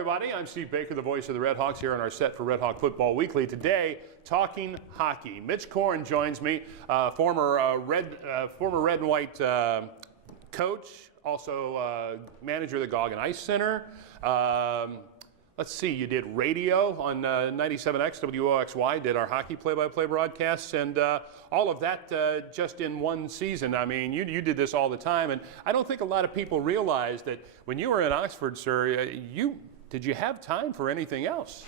everybody. I'm Steve Baker, the voice of the Red Hawks, here on our set for Red Hawk Football Weekly. Today, talking hockey. Mitch Korn joins me, former red and white coach, also manager of the Goggin Ice Center. Let's see, you did radio on 97X, WOXY, did our hockey play-by-play broadcasts, and all of that just in one season. I mean, you did this all the time, and I don't think a lot of people realize that when you were in Oxford, sir, did you have time for anything else?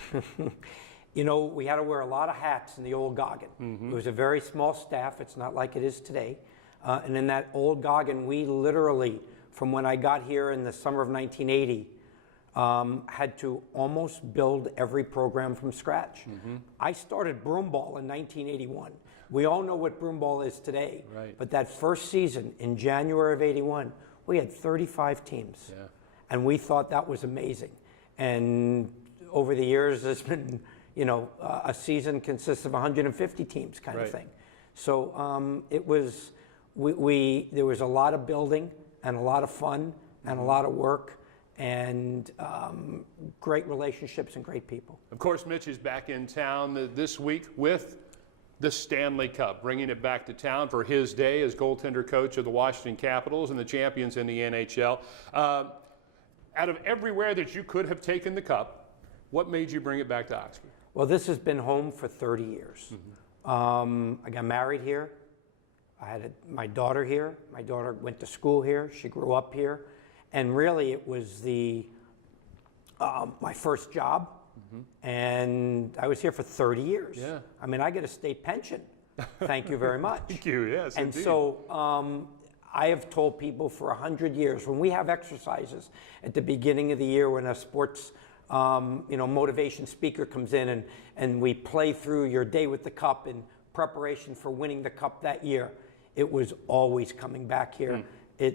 You know, we had to wear a lot of hats in the old Goggin. It was a very small staff. It's not like it is today. And in that old Goggin, we literally, from when I got here in the summer of 1980, had to almost build every program from scratch. I started broomball in 1981. We all know what broomball is today. Right. But that first season in January of '81, we had 35 teams. Yeah. And we thought that was amazing. And over the years, it's been, you know, a season consists of 150 teams kind of thing. So it was, there was a lot of building and a lot of fun and a lot of work and great relationships and great people. Of course, Mitch is back in town this week with the Stanley Cup, bringing it back to town for his day as goaltender coach of the Washington Capitals and the champions in the NHL. Out of everywhere that you could have taken the cup, what made you bring it back to Oxford? Well, this has been home for 30 years. I got married here. I had my daughter here. My daughter went to school here. She grew up here. And really, it was my first job. And I was here for 30 years. Yeah. I mean, I get a state pension. Thank you very much. Thank you, yes, And indeed. so I have told people for 100 years, when we have exercises at the beginning of the year when a sports motivation speaker comes in and we play through your day with the cup in preparation for winning the cup that year, it was always coming back here.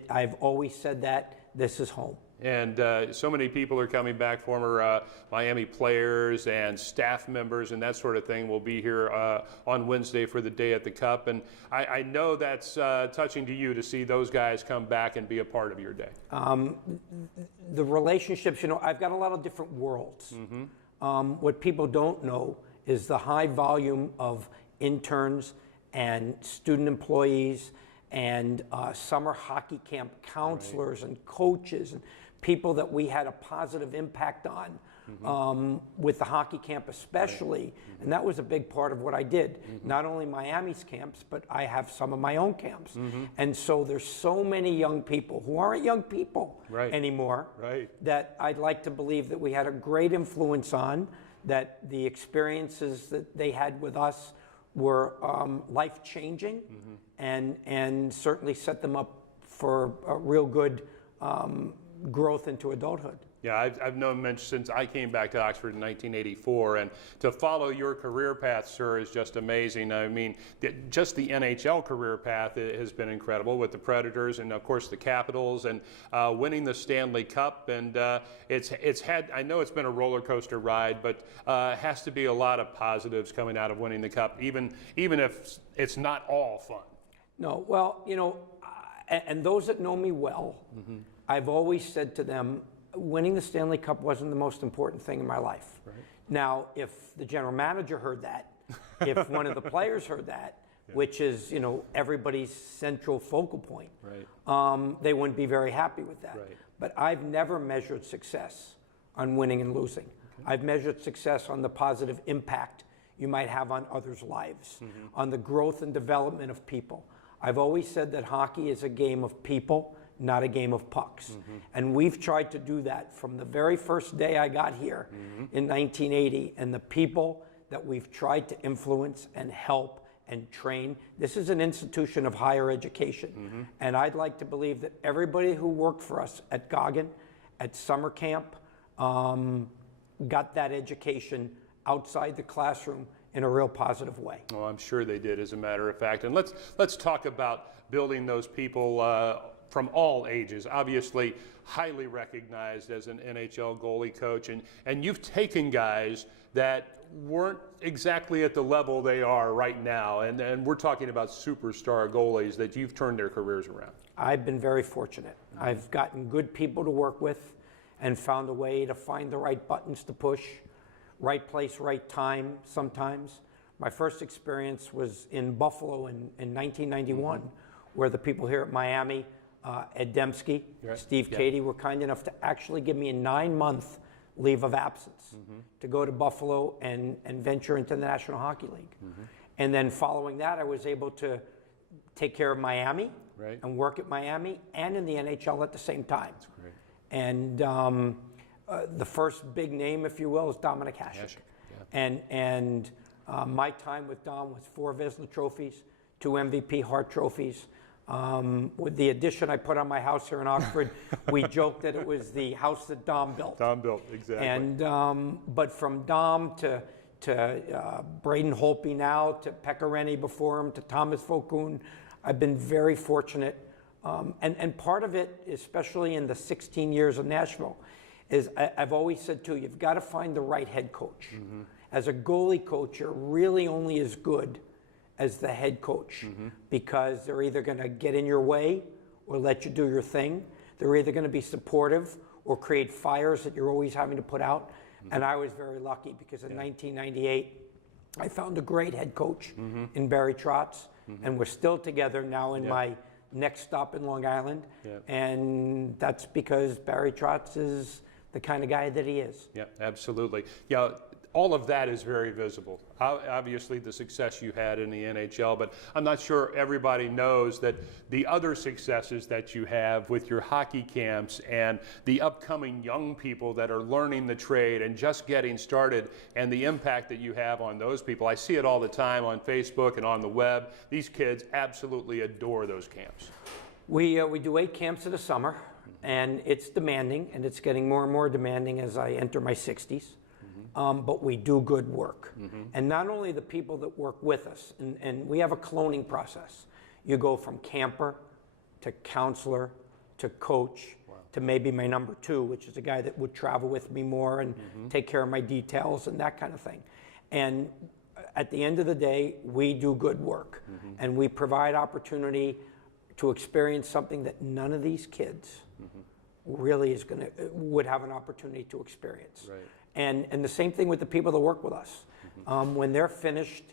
I've always said that this is home. And so many people are coming back, former Miami players and staff members and that sort of thing will be here on Wednesday for the day at the Cup. And I know that's touching to you to see those guys come back and be a part of your day. The relationships, you know, I've got a lot of different worlds. What people don't know is the high volume of interns and student employees and summer hockey camp counselors and coaches and people that we had a positive impact on with the hockey camp especially. And that was a big part of what I did. Not only Miami's camps, but I have some of my own camps. And so there's so many young people who aren't young people anymore that I'd like to believe that we had a great influence on, that the experiences that they had with us were life-changing and certainly set them up for a real good growth into adulthood. Yeah, I've known Mitch since I came back to Oxford in 1984, and to follow your career path, sir, is just amazing. I mean, just the NHL career path has been incredible with the Predators and, of course, the Capitals, and winning the Stanley Cup. And it's had, I know it's been a roller coaster ride, but it has to be a lot of positives coming out of winning the Cup, even if it's not all fun. No, well, you know, and those that know me well, I've always said to them, winning the Stanley Cup wasn't the most important thing in my life. Now, if the general manager heard that, if one of the players heard that, which is, you know, everybody's central focal point, they wouldn't be very happy with that. But I've never measured success on winning and losing. I've measured success on the positive impact you might have on others' lives, on the growth and development of people. I've always said that hockey is a game of people, not a game of pucks. And we've tried to do that from the very first day I got here in 1980, and the people that we've tried to influence and help and train. This is an institution of higher education. And I'd like to believe that everybody who worked for us at Goggin, at summer camp, got that education outside the classroom in a real positive way. Well, I'm sure they did, as a matter of fact. And let's talk about building those people from all ages. Obviously, highly recognized as an NHL goalie coach, and you've taken guys that weren't exactly at the level they are right now, and we're talking about superstar goalies that you've turned their careers around. I've been very fortunate. I've gotten good people to work with, and found a way to find the right buttons to push, right place, right time sometimes. My first experience was in Buffalo in 1991, where the people here at Miami, Ed Dembski, Steve Cady, were kind enough to actually give me a 9-month leave of absence to go to Buffalo and venture into the National Hockey League. And then following that, I was able to take care of Miami and work at Miami and in the NHL at the same time. That's great. And the first big name, if you will, is Dominic Hasek. And my time with Dom was 4 Vezina trophies, 2 MVP Hart trophies. With the addition I put on my house here in Oxford, we joked that it was the house that Dom built. Dom built, exactly. And but from Dom to Braden Holtby now, to Pekka Rinne before him, to Thomas Vokoun, I've been very fortunate. And part of it, especially in the 16 years of Nashville, is I've always said too, you've got to find the right head coach. As a goalie coach, you're really only as good as the head coach, because they're either going to get in your way or let you do your thing. They're either going to be supportive or create fires that you're always having to put out. And I was very lucky because in 1998, I found a great head coach in Barry Trotz, and we're still together now in my next stop in Long Island. And that's because Barry Trotz is the kind of guy that he is. Yeah, absolutely. Yeah, all of that is very visible. Obviously, the success you had in the NHL, but I'm not sure everybody knows that the other successes that you have with your hockey camps and the upcoming young people that are learning the trade and just getting started, and the impact that you have on those people. I see it all the time on Facebook and on the web. These kids absolutely adore those camps. We do 8 camps in the summer, and it's demanding, and it's getting more and more demanding as I enter my 60s. But we do good work. And not only the people that work with us, and we have a cloning process. You go from camper to counselor to coach to maybe my number 2, which is a guy that would travel with me more and take care of my details and that kind of thing. And at the end of the day, we do good work. And we provide opportunity to experience something that none of these kids really would have an opportunity to experience. And the same thing with the people that work with us. When they're finished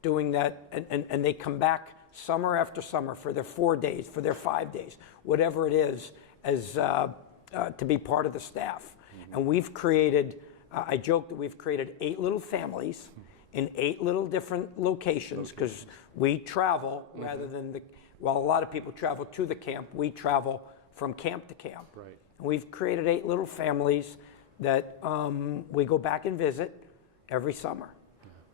doing that, and they come back summer after summer for their 4 days, for their 5 days, whatever it is, as to be part of the staff. And we've created, I joke that we've created 8 little families in 8 little different locations, because we travel rather than while a lot of people travel to the camp, we travel from camp to camp. And we've created 8 little families that we go back and visit every summer.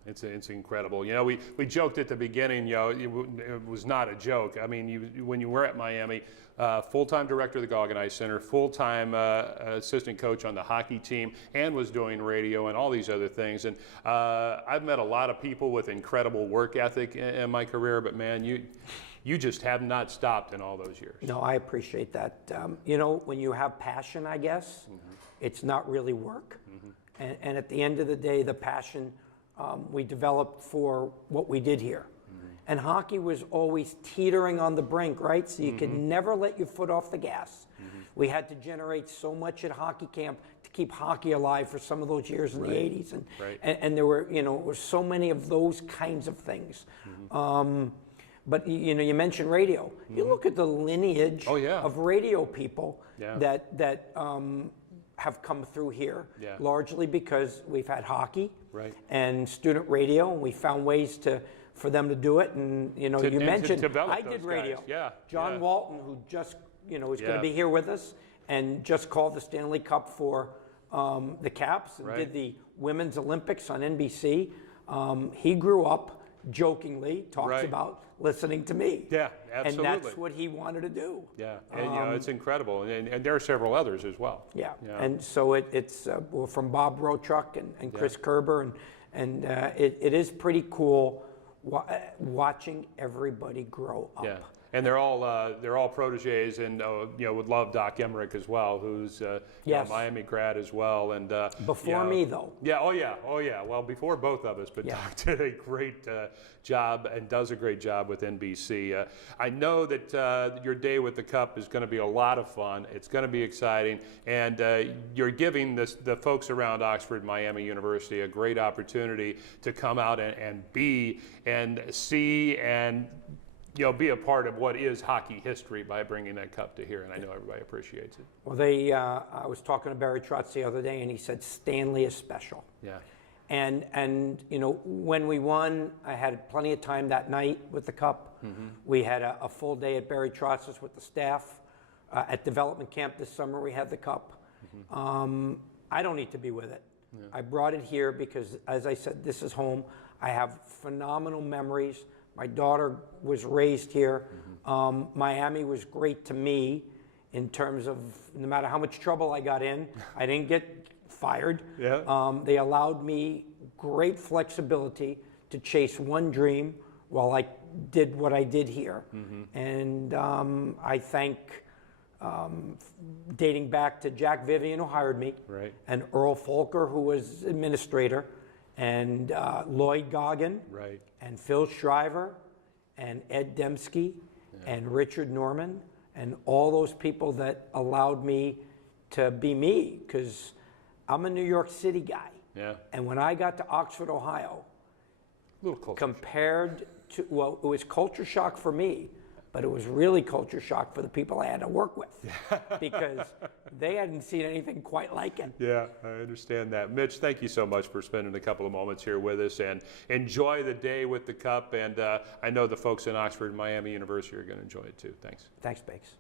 It's incredible. You know, we joked at the beginning, you know, it was not a joke. I mean, when you were at Miami, full-time director of the Goggin Ice Center, full-time assistant coach on the hockey team, and was doing radio and all these other things. And I've met a lot of people with incredible work ethic in my career, but man, you just have not stopped in all those years. No, I appreciate that. You know, when you have passion, I guess, it's not really work. And at the end of the day, the passion we developed for what we did here. And hockey was always teetering on the brink, right? So you could never let your foot off the gas. We had to generate so much at hockey camp to keep hockey alive for some of those years in the 80s. And there were, you know, so many of those kinds of things. But you know, you mentioned radio. You look at the lineage of radio people that have come through here, largely because we've had hockey and student radio, and we found ways for them to do it. And you know, you mentioned I did radio. John Walton, who just is going to be here with us, and just called the Stanley Cup for the Caps and did the Women's Olympics on NBC. He grew up jokingly talks about listening to me. Absolutely. And that's what he wanted to do. And you know, it's incredible. And there are several others as well. And so it's from Bob Rochuk and Chris Kerber, and it is pretty cool watching everybody grow up. And they're all proteges, and would love Doc Emmerich as well, who's Yes. Miami grad as well. And Before me, though. Yeah, oh yeah. Well, before both of us, but Yeah. Doc did a great job and does a great job with NBC. I know that your day with the Cup is going to be a lot of fun. It's going to be exciting, and you're giving the folks around Oxford, Miami University a great opportunity to come out and be and see and be a part of what is hockey history by bringing that cup to here, and I know everybody appreciates it. Well, I was talking to Barry Trotz the other day, and he said Stanley is special. Yeah. And when we won, I had plenty of time that night with the cup. Mm-hmm. We had a full day at Barry Trotz's with the staff. At development camp this summer, we had the cup. Mm-hmm. I don't need to be with it. Yeah. I brought it here because, as I said, this is home. I have phenomenal memories. My daughter was raised here. Mm-hmm. Miami was great to me in terms of no matter how much trouble I got in, I didn't get fired. Yeah. They allowed me great flexibility to chase one dream while I did what I did here. Mm-hmm. And I thank, dating back to Jack Vivian, who hired me, right, and Earl Folker, who was administrator, and Lloyd Goggin, right, and Phil Shriver, and Ed Dembski, yeah, and Richard Norman, and all those people that allowed me to be me, because I'm a New York City guy. Yeah. And when I got to Oxford, Ohio, compared to, well, it was culture shock for me, but it was really culture shock for the people I had to work with because they hadn't seen anything quite like it. Yeah, I understand that. Mitch, thank you so much for spending a couple of moments here with us, and enjoy the day with the Cup. And I know the folks in Oxford and Miami University are going to enjoy it too. Thanks. Thanks, Bakes.